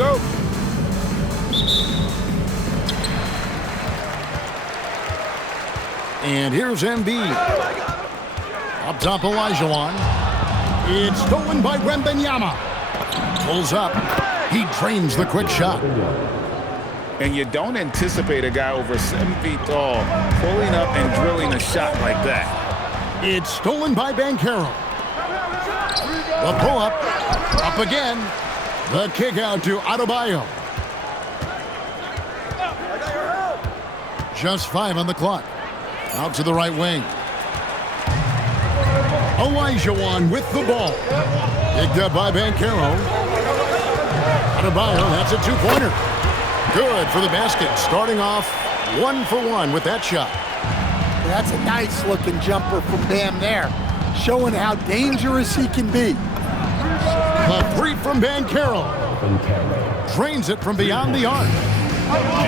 go. And here's Embiid. Up top, Olajuwon. It's stolen by Wembanyama. Pulls up. He drains the quick shot. And you don't anticipate a guy over 7 feet tall pulling up and drilling a shot like that. It's stolen by Banchero. The pull-up. Up again. The kick out to Adebayo. Just 5 on the clock. Out to the right wing. Olajuwon with the ball. Picked up by Banchero. Adebayo, that's a two-pointer. Good for the basket. Starting off 1 for 1 with that shot. That's a nice-looking jumper from Bam there, showing how dangerous he can be. The three from Banchero. Drains it from beyond the arc.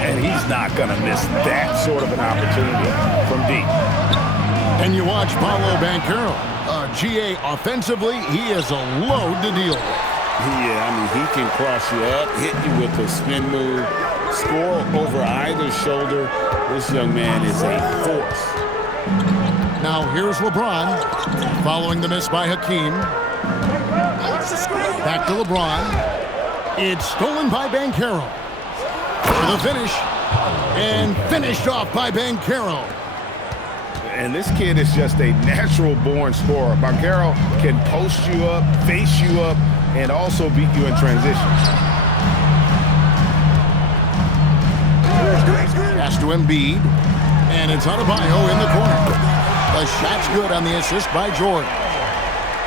And he's not going to miss that sort of an opportunity from deep. And you watch Paolo Banchero. GA offensively, he is a load to deal with. Yeah, I mean, he can cross you up, hit you with a spin move, score over either shoulder. This young man is a force. Now here's LeBron, following the miss by Hakeem. Back to LeBron. It's stolen by Banchero. For the finish. And finished off by Banchero. And this kid is just a natural-born scorer. Banchero can post you up, face you up, and also beat you in transition. Pass to Embiid. And it's Adebayo in the corner. The shot's good on the assist by George.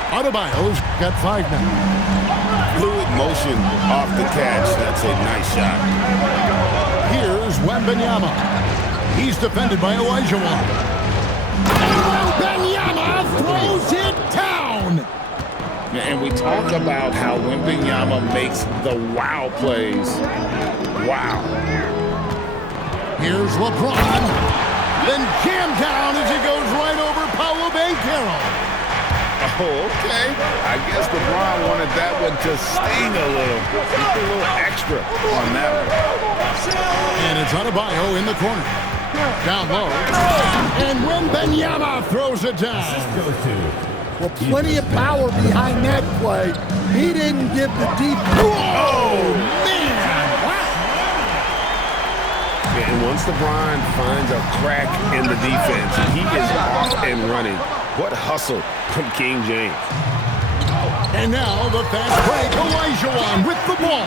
Adebayo's got 5 now. Fluid motion off the catch. That's a nice shot. Here's Wembanyama. He's defended by Olajuwon. Wembanyama throws it down. And we talk about how Wembanyama makes the wow plays. Wow. Here's LeBron. Then jammed down as he goes right over Paolo Banchero. Oh, okay. I guess LeBron wanted that one to sting a little. Just a little extra on that one. And it's Adebayo in the corner. Down low. And Wembanyama throws it down. Well, plenty of power behind that play. He didn't give the deep. Oh, man. And once LeBron finds a crack in the defense, he is off and running. What hustle from King James. And now the fast break. Olajuwon with the ball.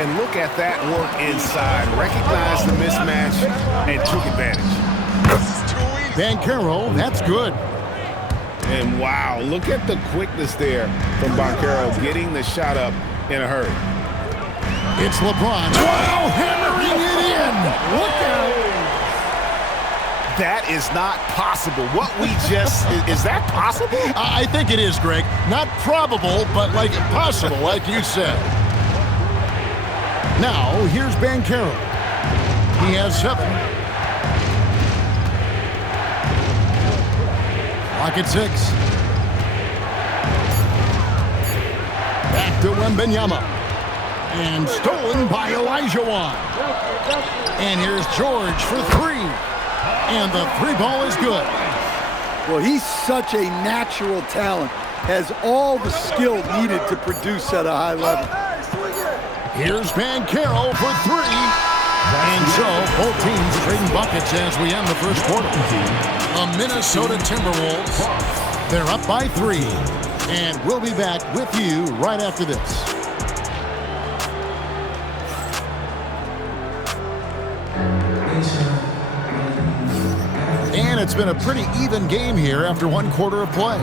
And look at that work inside. Recognized the mismatch and took advantage. Banchero, that's good. And wow, look at the quickness there from Banchero getting the shot up in a hurry. It's LeBron. Wow, hammering it in. Look out. That is not possible. What we just, is that possible? I think it is, Greg. Not probable, but like possible, like you said. Now, here's Banchero. He has 7. Clock at 6. Back to Wembanyama. And stolen by Olajuwon. And here's George for 3. And the 3 ball is good. Well, he's such a natural talent. Has all the skill needed to produce at a high level. Here's Banchero for 3. And so, both teams trading buckets as we end the first quarter. The Minnesota Timberwolves, they're up by 3. And we'll be back with you right after this. And it's been a pretty even game here after 1 quarter of play.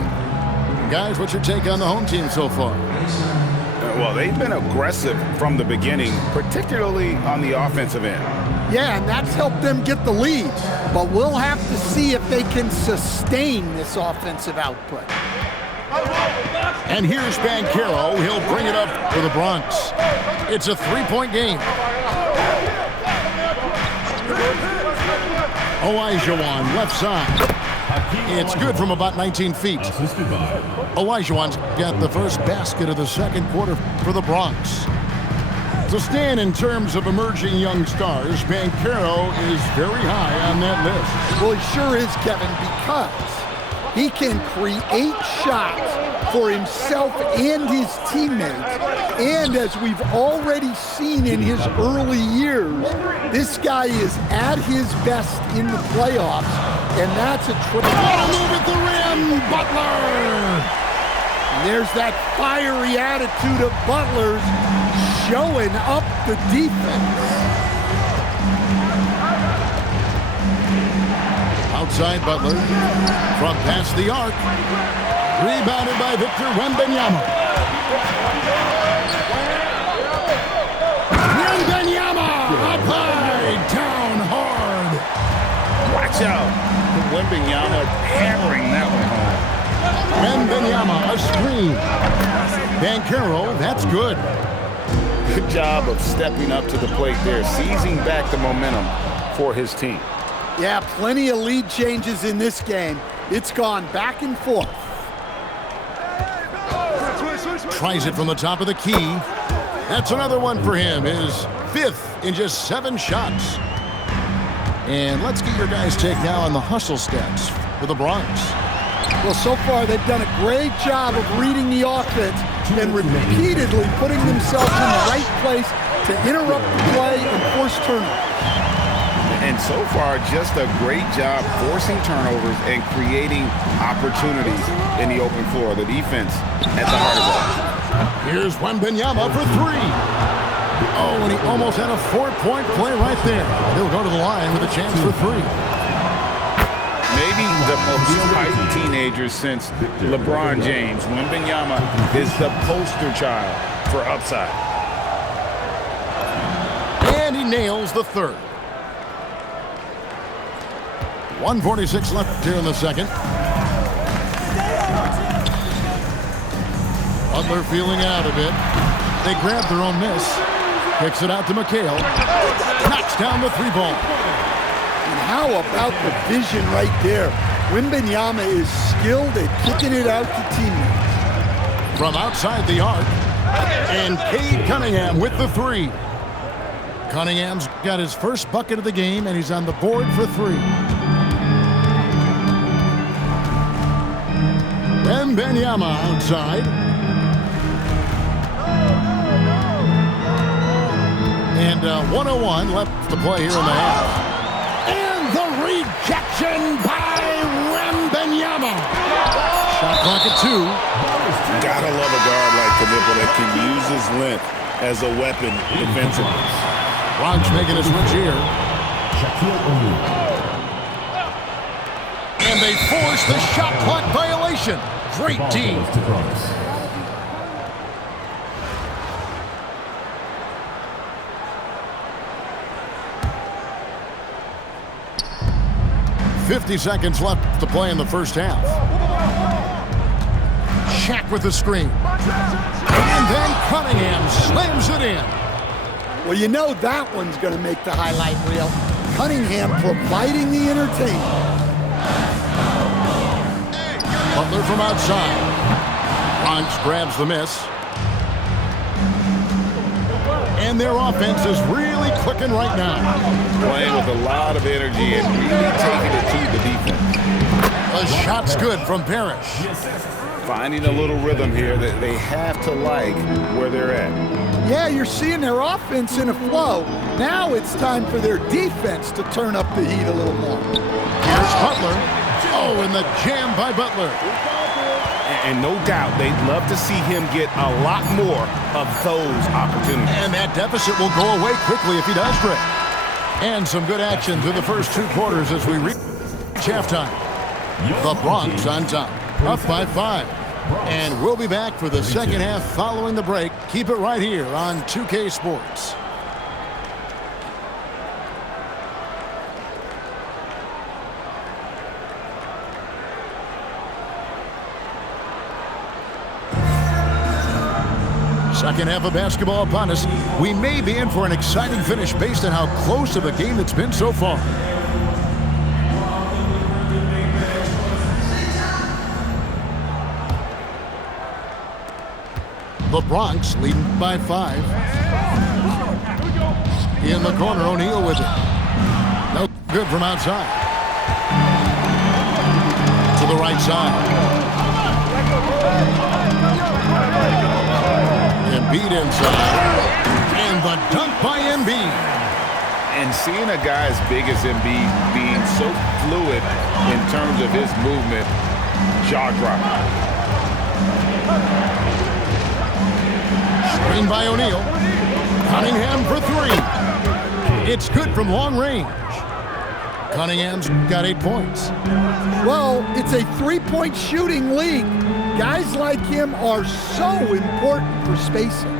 Guys, what's your take on the home team so far? Well, they've been aggressive from the beginning, particularly on the offensive end. Yeah, and that's helped them get the lead. But we'll have to see if they can sustain this offensive output. And here's Banchero. He'll bring it up for the Bronx. It's a 3-point game. Olajuwon, left side. It's good from about 19 feet. Olajuwon's got the first basket of the second quarter for the Bronx. So, Stan, in terms of emerging young stars, Banchero is very high on that list. Well, he sure is, Kevin, because he can create shots for himself and his teammates. And as we've already seen in his early years, this guy is at his best in the playoffs, and that's a Move at the rim, Butler! And there's that fiery attitude of Butler's showing up the defense. Outside Butler, from past the arc, rebounded by Victor Wembanyama. Wembanyama up high, down hard. Watch out. Wembanyama hammering that one home. Wembanyama, a screen. Banchero, that's good. Good job of stepping up to the plate there, seizing back the momentum for his team. Yeah, plenty of lead changes in this game. It's gone back and forth. Tries it from the top of the key. That's another one for him, his fifth in just 7 shots. And let's get your guys' take now on the hustle stats for the Bronx. Well, so far they've done a great job of reading the offense and repeatedly putting themselves in the right place to interrupt the play and force turnovers. And so far, just a great job forcing turnovers and creating opportunities in the open floor. The defense at the heart of that. Here's Wembanyama for 3. Oh, and he almost had a 4-point play right there. He'll go to the line with a chance for 3. Maybe the most hyped teenager since LeBron James. Wembanyama is the poster child for upside. And he nails the 3rd. 1:46 left here in the second. Butler feeling out a bit. They grab their own miss. Kicks it out to McHale. Knocks down the 3-ball. And how about the vision right there? Wembanyama is skilled at kicking it out to teammates. From outside the arc. And Cade Cunningham with the 3. Cunningham's got his first bucket of the game, and he's on the board for 3. Wembanyama outside. And 1:01 left to play here in the half. And the rejection by Wembanyama. Shot clock at 2. Gotta love a guard like Knipple that can use his length as a weapon defensively. Bronx making a switch here. And they force the shot clock violation. Great team. 50 seconds left to play in the first half. Shaq with the screen. And then Cunningham slams it in. Well, you know that one's going to make the highlight reel. Cunningham providing the entertainment. Butler from outside. Bronx grabs the miss. And their offense is really clicking right now. Playing with a lot of energy and really taking it to the defense. The shot's good from Parrish. Finding a little rhythm here that they have to like where they're at. Yeah, you're seeing their offense in a flow. Now it's time for their defense to turn up the heat a little more. Here's Butler. Oh, and the jam by Butler. And no doubt they'd love to see him get a lot more of those opportunities. And that deficit will go away quickly if he does, Greg. And some good action through the first 2 quarters as we reach halftime. The Bronx on top, up by 5. And we'll be back for the second half following the break. Keep it right here on 2K Sports. Second half of basketball upon us. We may be in for an exciting finish based on how close of a game it's been so far. The Bronx leading by 5. In the corner, O'Neal with it. No good from outside. To the right side. Embiid inside. And the dunk by Embiid. And seeing a guy as big as Embiid being so fluid in terms of his movement, jaw-dropping. Screen by O'Neal. Cunningham for three. It's good from long range. Cunningham's got 8 points. Well, it's a three-point shooting league. Guys like him are so important for spacing.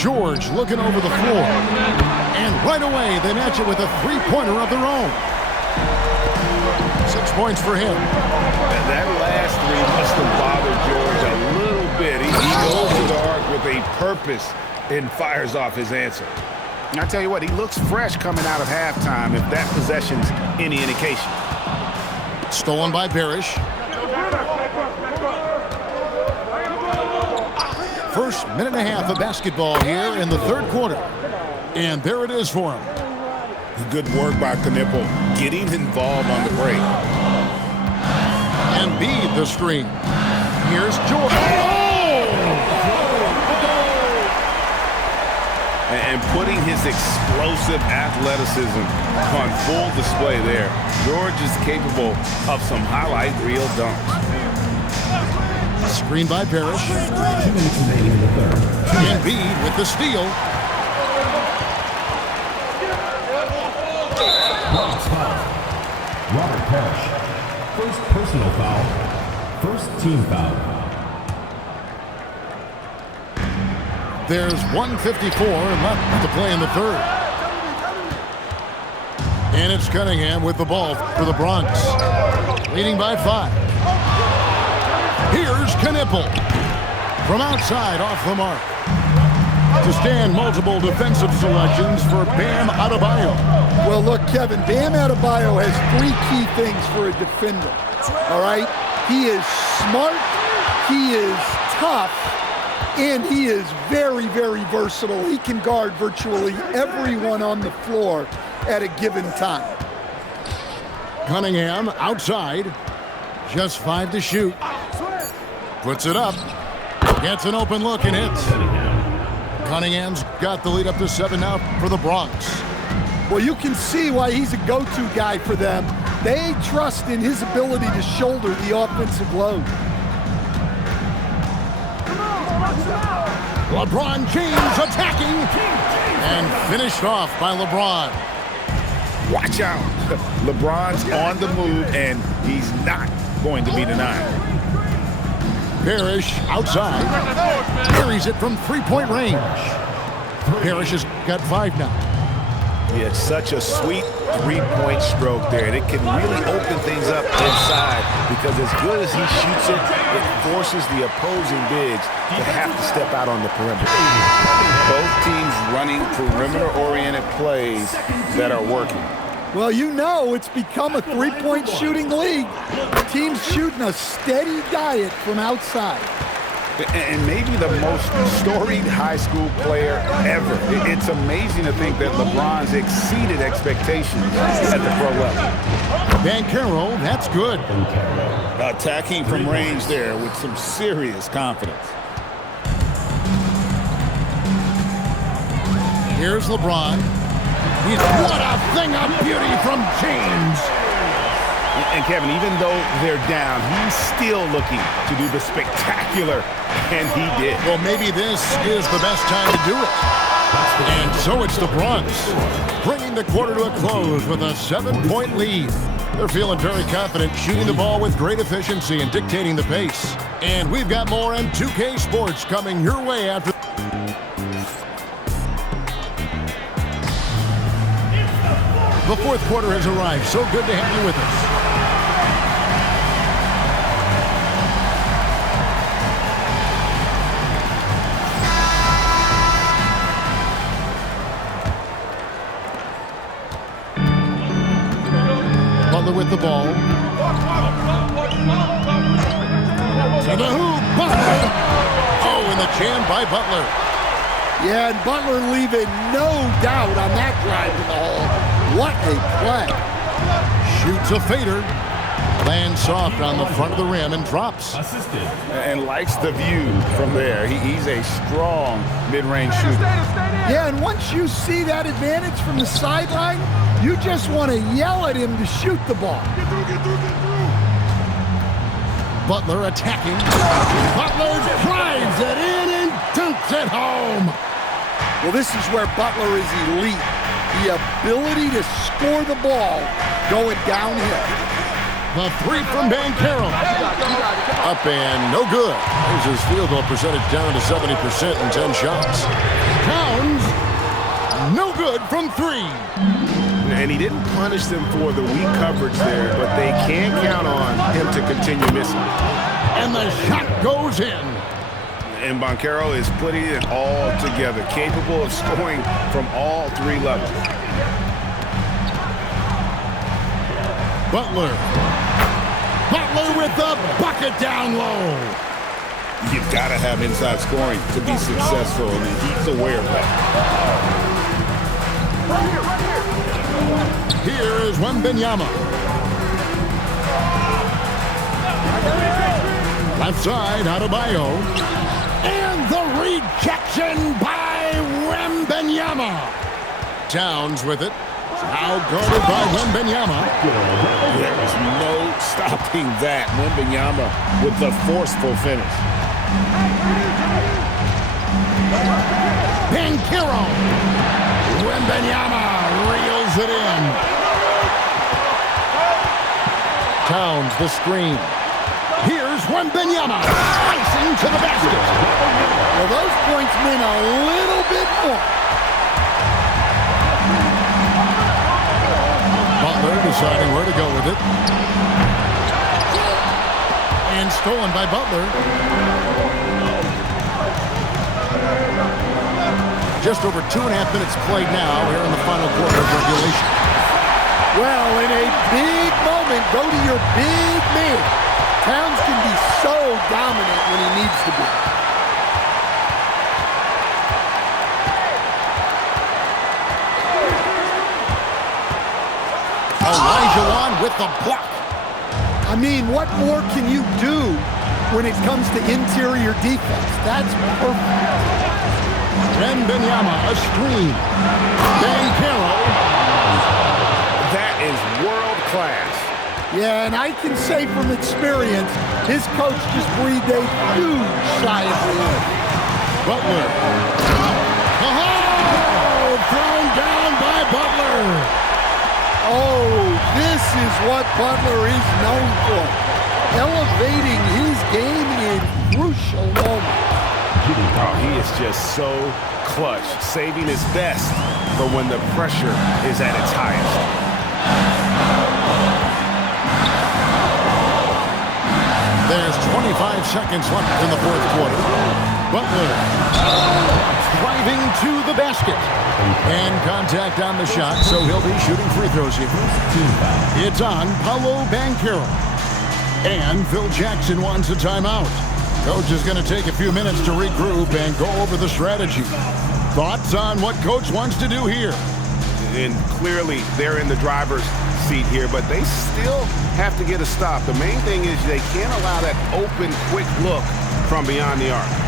George looking over the floor. And right away, they match it with a three-pointer of their own. 6 points for him. That last three must have bothered George a little bit. He goes to the arc with a purpose and fires off his answer. And I tell you what, he looks fresh coming out of halftime, if that possession's any indication. Stolen by Parrish. First minute and a half of basketball here in the third quarter. And there it is for him. Good work by Knipple, getting involved on the break. Embiid the screen. Here's George. And putting his explosive athleticism on full display there. George is capable of some highlight reel dunks. Screen by Parrish. 2 minutes remaining in the third. Embiid with the steal. Robert's foul. Robert Parrish. First personal foul. First team foul. There's 1:54 left to play in the third. And it's Cunningham with the ball for the Bronx. Leading by 5. Here's Knipple. From outside, off the mark. To stand multiple defensive selections for Bam Adebayo. Well, look, Kevin, Bam Adebayo has 3 key things for a defender. All right? He is smart, he is tough, and he is very, very versatile. He can guard virtually everyone on the floor at a given time. Cunningham outside. Just 5 to shoot. Puts it up. Gets an open look and hits. Cunningham's got the lead up to 7 now for the Bronx. Well, you can see why he's a go-to guy for them. They trust in his ability to shoulder the offensive load. LeBron James attacking and finished off by LeBron. Watch out. LeBron's on the move, and he's not going to be denied. Parrish outside. Carries it from three-point range. Parrish has got 5 now. He had such a sweet three-point stroke there, and it can really open things up inside because as good as he shoots it, it forces the opposing bigs to have to step out on the perimeter. Both teams running perimeter-oriented plays that are working. Well, you know it's become a three-point shooting league. Teams shooting a steady diet from outside. And maybe the most storied high school player ever. It's amazing to think that LeBron's exceeded expectations at the pro level. Banchero, that's good. Attacking from range there with some serious confidence. Here's LeBron. What a thing of beauty from James. And Kevin, even though they're down, he's still looking to do the spectacular, and he did. Well, maybe this is the best time to do it. And so it's the Bronx, bringing the quarter to a close with a 7-point lead. They're feeling very confident, shooting the ball with great efficiency and dictating the pace. And we've got more M2K Sports coming your way after. The fourth quarter has arrived. So good to have you with us. Butler with the ball. To the hoop. Butler. Oh, and the jam by Butler. Yeah, and Butler leaving no doubt on that drive to the hole. What a play. Shoots a fader. Lands soft on the front of the rim and drops. Assisted. And likes the view from there. He's a strong mid-range shooter. Yeah, and once you see that advantage from the sideline, you just want to yell at him to shoot the ball. Butler attacking. Butler drives it in and dunks it home. Well, this is where Butler is elite. The ability to score the ball going downhill. The three from Banchero. Up and no good. There's his field goal percentage down to 70% in 10 shots. Towns, no good from three. And he didn't punish them for the weak coverage there, but they can't count on him to continue missing. And the shot goes in. And Banchero is putting it all together, capable of scoring from all three levels. Butler with the bucket down low. You've got to have inside scoring to be successful, and he's aware of that. Here is Wembanyama. Left side, Adebayo. And the rejection by Wembanyama. Towns with it. Now guarded by Wembanyama. There is no stopping that. Wembanyama with the forceful finish. Banchero. Wembanyama reels it in. Towns the screen. Here's Wembanyama. Slicing to the basket. Well, those points mean a little bit more. Butler deciding where to go with it. And stolen by Butler. Just over 2.5 minutes played now here in the final quarter of regulation. Well, in a big moment, go to your big man. Towns can be so dominant when he needs to be. Olajuwon with the block. I mean, what more can you do when it comes to interior defense? That's perfect. Wembanyama, a screen. Banchero. That is world class. Yeah, and I can say from experience, his coach just breathed a huge sigh of relief. Butler. Oh, thrown down by Butler. Oh, this is what Butler is known for. Elevating his game in crucial moments. Oh, he is just so clutch, saving his best for when the pressure is at its highest. There's 25 seconds left in the fourth quarter. Butler driving to the basket. And contact on the shot, so he'll be shooting free throws here. It's on Paolo Banchero. And Phil Jackson wants a timeout. Coach is going to take a few minutes to regroup and go over the strategy. Thoughts on what Coach wants to do here? And clearly, they're in the driver's seat here, but they still have to get a stop. The main thing is they can't allow that open, quick look from beyond the arc.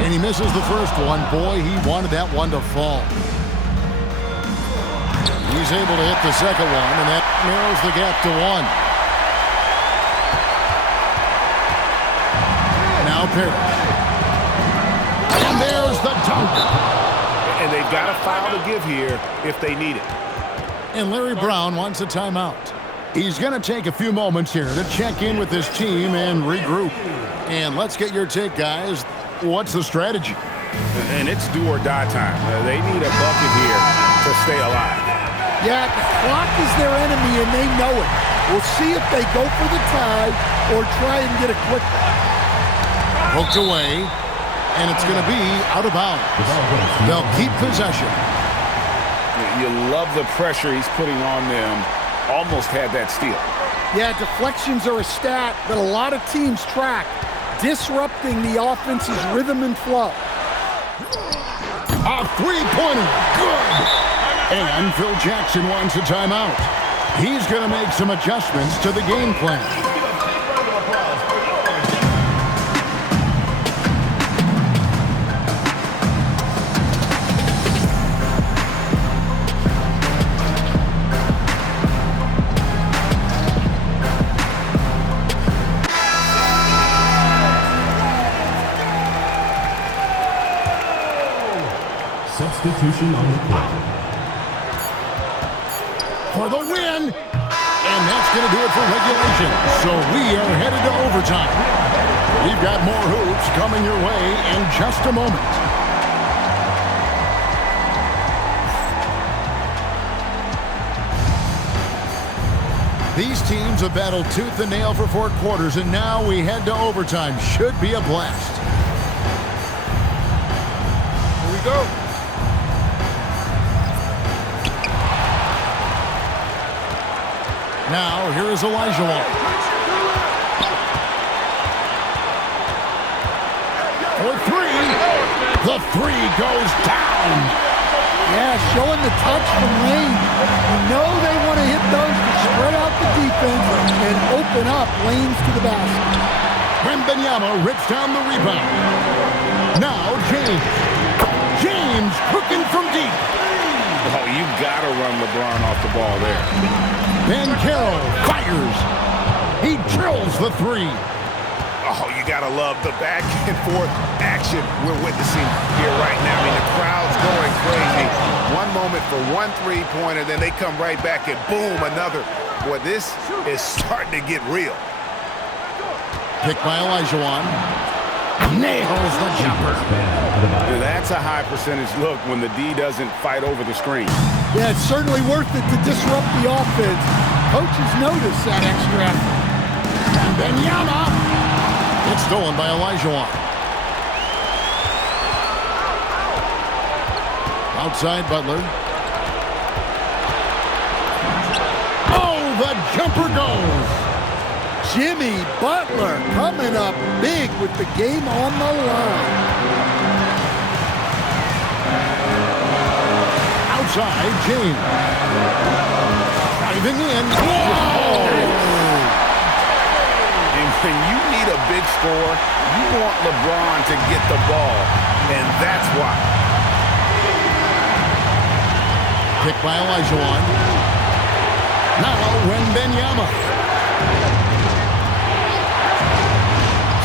And he misses the first one. Boy, he wanted that one to fall. He's able to hit the second one, and that narrows the gap to one. Now Parrish. And there's the dunk. And they've got a foul to give here if they need it. And Larry Brown wants a timeout. He's going to take a few moments here to check in with his team and regroup. And let's get your take, guys. What's the strategy? And it's do or die time. They need a bucket here to stay alive. Yeah, the clock is their enemy, and they know it. We'll see if they go for the tie or try and get a quick one. Poked away, and it's going to be out of bounds. They'll keep possession. You love the pressure he's putting on them. Almost had that steal. Yeah, deflections are a stat that a lot of teams track, disrupting the offense's rhythm and flow. A three-pointer, good! And Phil Jackson wants a timeout. He's going to make some adjustments to the game plan. Substitution on the court. For the win! And that's going to do it for regulation. So we are headed to overtime. We've got more hoops coming your way in just a moment. These teams have battled tooth and nail for 4 quarters, and now we head to overtime. Should be a blast. Here we go. Now, here is Olajuwon. For 3. The 3 goes down. Yeah, showing the touch from Lane. You know they want to hit those to spread out the defense and open up lanes to the basket. Wembanyama rips down the rebound. Now, James. James cooking from deep. Oh, you got to run LeBron off the ball there. Banchero fires. He drills the 3. Oh, you got to love the back and forth action we're witnessing here right now. I mean, the crowd's going crazy. One moment for one three-pointer, then they come right back and boom, another. Boy, this is starting to get real. Picked by Olajuwon. Nails the jumper. That's a high percentage look when the D doesn't fight over the screen. Yeah, it's certainly worth it to disrupt the offense. Coaches notice that extra effort. Wembanyama. It's stolen by Olajuwon. Outside Butler. Oh, the jumper goes. Jimmy Butler coming up big with the game on the line. Outside, James. Driving in. Whoa! And when you need a big score, you want LeBron to get the ball, and that's why. Picked by Olajuwon. Now, Wembanyama.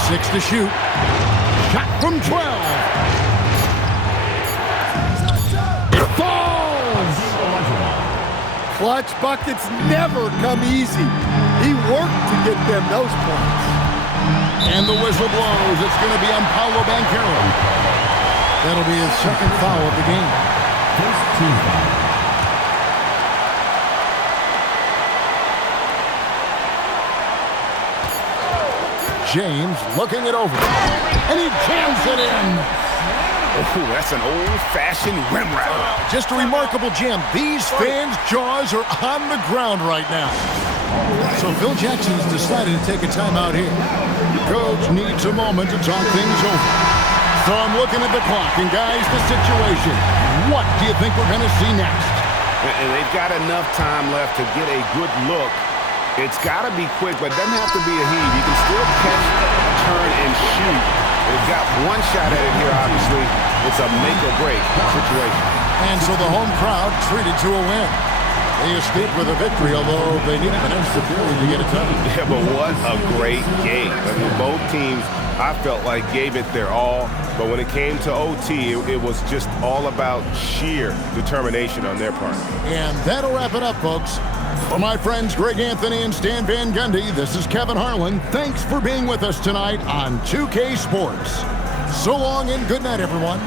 6 to shoot. Shot from 12. It falls. Clutch buckets never come easy. He worked to get them those points. And the whistle blows. It's going to be on Paolo Banchero. That'll be his second foul of the game. First team foul. James looking it over. And he jams it in. Oh, that's an old-fashioned rim rattler. Just a remarkable jam. These fans' jaws are on the ground right now. So Phil Jackson has decided to take a timeout here. Coach needs a moment to talk things over. So I'm looking at the clock, and guys, the situation. What do you think we're going to see next? And they've got enough time left to get a good look. It's got to be quick, but it doesn't have to be a heave. You can still catch, turn, and shoot. They've got one shot at it here, obviously. It's a make-or-break situation. And so the home crowd treated to a win. They escaped with a victory, although they needed an extra period to get it done. Yeah, but what a great game. I mean, both teams, I felt like, gave it their all. But when it came to OT, it was just all about sheer determination on their part. And that'll wrap it up, folks. For my friends Greg Anthony and Stan Van Gundy, this is Kevin Harlan. Thanks for being with us tonight on 2K Sports. So long and good night, everyone.